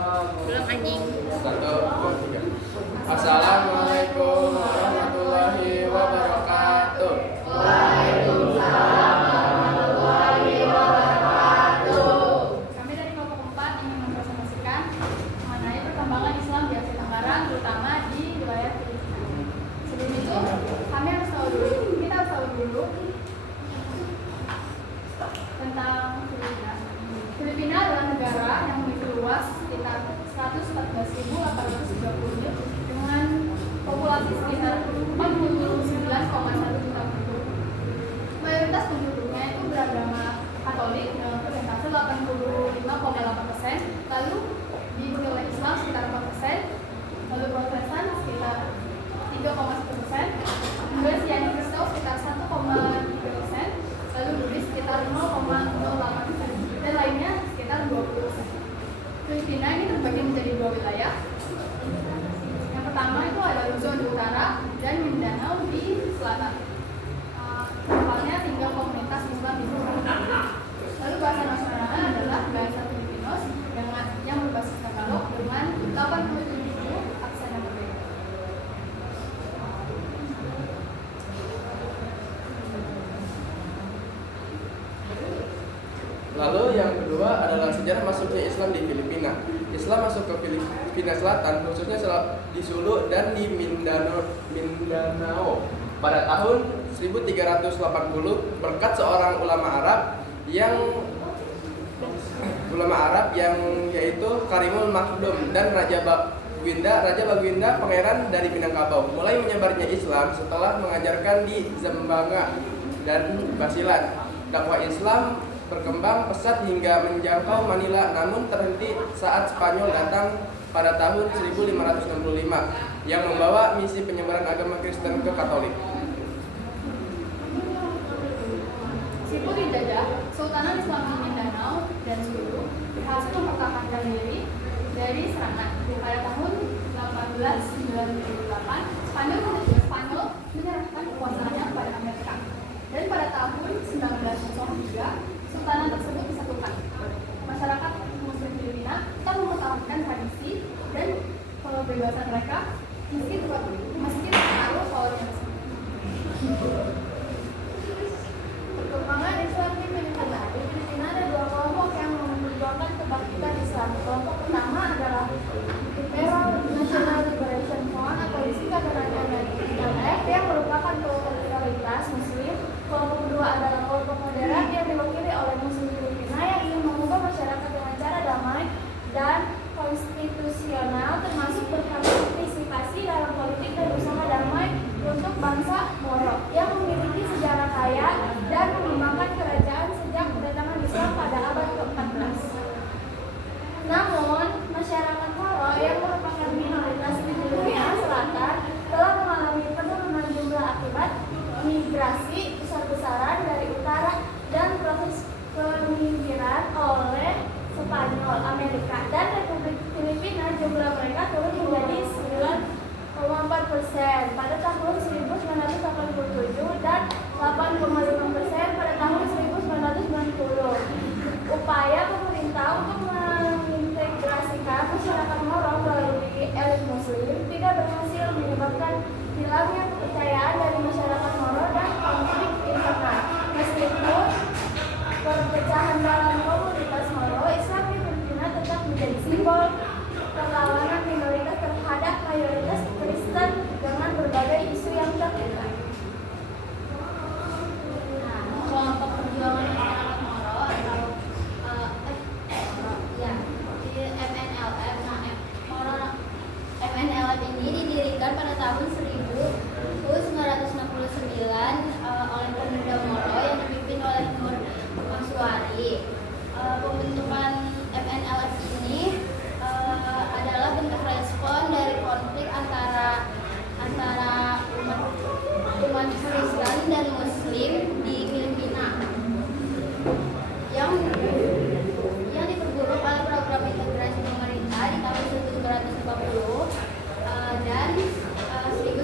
Belum anjing. Satu, dua, tiga. Assalamualaikum warahmatullahi wabarakatuh. Waalaikumsalam warahmatullahi wabarakatuh. Kami dari kelompok 4 ingin mempresentasikan mengenai perkembangan Islam di Asia Tenggara, terutama di wilayah Filipina. Sebelum itu, kita harus tahu dulu tentang Filipina. Filipina adalah negara yang memiliki luas sekitar 114.830 mil dengan populasi sekitar 49,1 juta penduduk. Mayoritas penduduknya itu beragama Katolik dengan persentase 85,8%, lalu diikuti oleh Islam sekitar 4%, lalu Protestan sekitar 3,1%, kemudian Kristiani Kristen sekitar 1,3%, lalu Buddhis sekitar 0,08%, dan lainnya sekitar 20%. Filipina ini terbagi menjadi dua wilayah. Yang pertama itu ada Luzon di utara dan Mindanao di selatan. Tempatnya tinggal komunitas Islam di sana. Lalu bahasa nasionalnya adalah bahasa Filipinos yang berbasis Tagalog dengan 87 aksen yang berbeda. Lalu yang kedua adalah sejarah masuknya Islam di Filipina. Islam masuk ke Filipina Selatan, khususnya di Sulu dan di Mindanao pada tahun 1380 berkat seorang ulama Arab yang yaitu Karimul Makhdum dan Raja Baguinda pangeran dari Minangkabau mulai menyebarnya Islam setelah mengajarkan di Zamboanga dan Basilan. Dakwah Islam berkembang pesat hingga menjangkau Manila, namun terhenti saat Spanyol datang pada tahun 1565 yang membawa misi penyebaran agama Kristen ke Katolik. Meskipun dijajah, Sultanan Islam di Mindanao dan Sulu berhasil mempertahankan diri dari serangan. Pada tahun 1898, Spanyol menyerahkan kekuasaannya kepada Amerika. Dan pada tahun 1903, Sultanan tersebut disatukan. Masyarakat Muslim Filipina tetap mempertahankan tradisi dan kebebasan mereka meski terpengaruh kolonialisme. Perkembangan Islam di Filipina. Di Filipina ada dua kelompok yang memperjuangkan kebangkitan Islam. Kelompok pertama adalah People's National Liberation Front atau disingkat dengan NNF yang merupakan kelompok minoritas Muslim. Kelompok kedua adalah kelompok moderat yang diwakili oleh Muslim Filipina yang ingin mengubah masyarakat dengan cara damai dan konstitusional, termasuk berpartisipasi dalam politik dan usaha damai untuk bangsa Moro yang memiliki sejarah kaya dan mengembangkan kerajaan sejak kedatangan Islam pada abad ke-14. Namun, masyarakat Moro yang merupakan minoritas di Filipina Selatan telah mengalami penurunan jumlah akibat migrasi besar-besaran dari utara dan proses penyingkiran oleh Spanyol, Amerika, dan Republik Filipina. Jumlah mereka turun menjadi 9,4% pada tahun 1987 dan 8,5% pada tahun 1990. Upaya pemerintah untuk mengintegrasikan masyarakat Moro melalui elit Muslim tidak berhasil, menyebabkan hilangnya kepercayaan dari masyarakat Moro dan konflik internal. Meskipun perpecahan dalam komunitas Moro, Islam di Filipina tetap menjadi simbol perlawanan minoritas terhadap mayoritas Kristen dengan berbagai isu yang terkait. Kelompok perjuangan masyarakat Moro atau MNLF ini didirikan pada tahun 1969 oleh pemuda Moro yang dipimpin oleh Nur Maswari. Pembentukan MNLF ini adalah bentuk respon dari konflik antara umat Kristen dan Muslim di Filipina yang diperburuk oleh program integrasi pemerintah di tahun 1950 dan 1960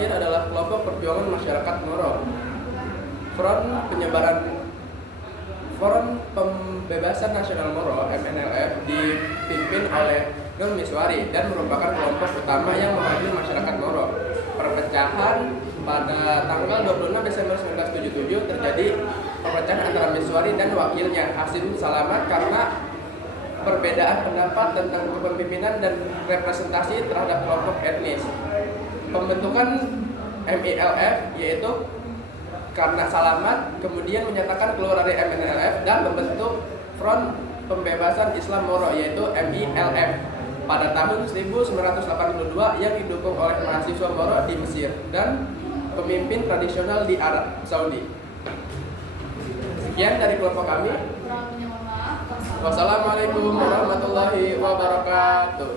terakhir adalah kelompok perjuangan masyarakat Moro. Front Pembebasan Nasional Moro (MNLF) dipimpin oleh Nur Miswari dan merupakan kelompok utama yang mewakili masyarakat Moro. Perpecahan pada tanggal 26 Desember 1977 terjadi perpecahan antara Miswari dan wakilnya Hasim Salamat karena perbedaan pendapat tentang kepemimpinan dan representasi terhadap kelompok etnis. Pembentukan MILF yaitu karena Salamat kemudian menyatakan keluar dari MNLF dan membentuk Front Pembebasan Islam Moro yaitu MILF pada tahun 1982 yang didukung oleh mahasiswa Moro di Mesir dan pemimpin tradisional di Arab Saudi. Sekian dari kelompok kami. Kurangnya mohon maaf. Wassalamualaikum warahmatullahi wabarakatuh.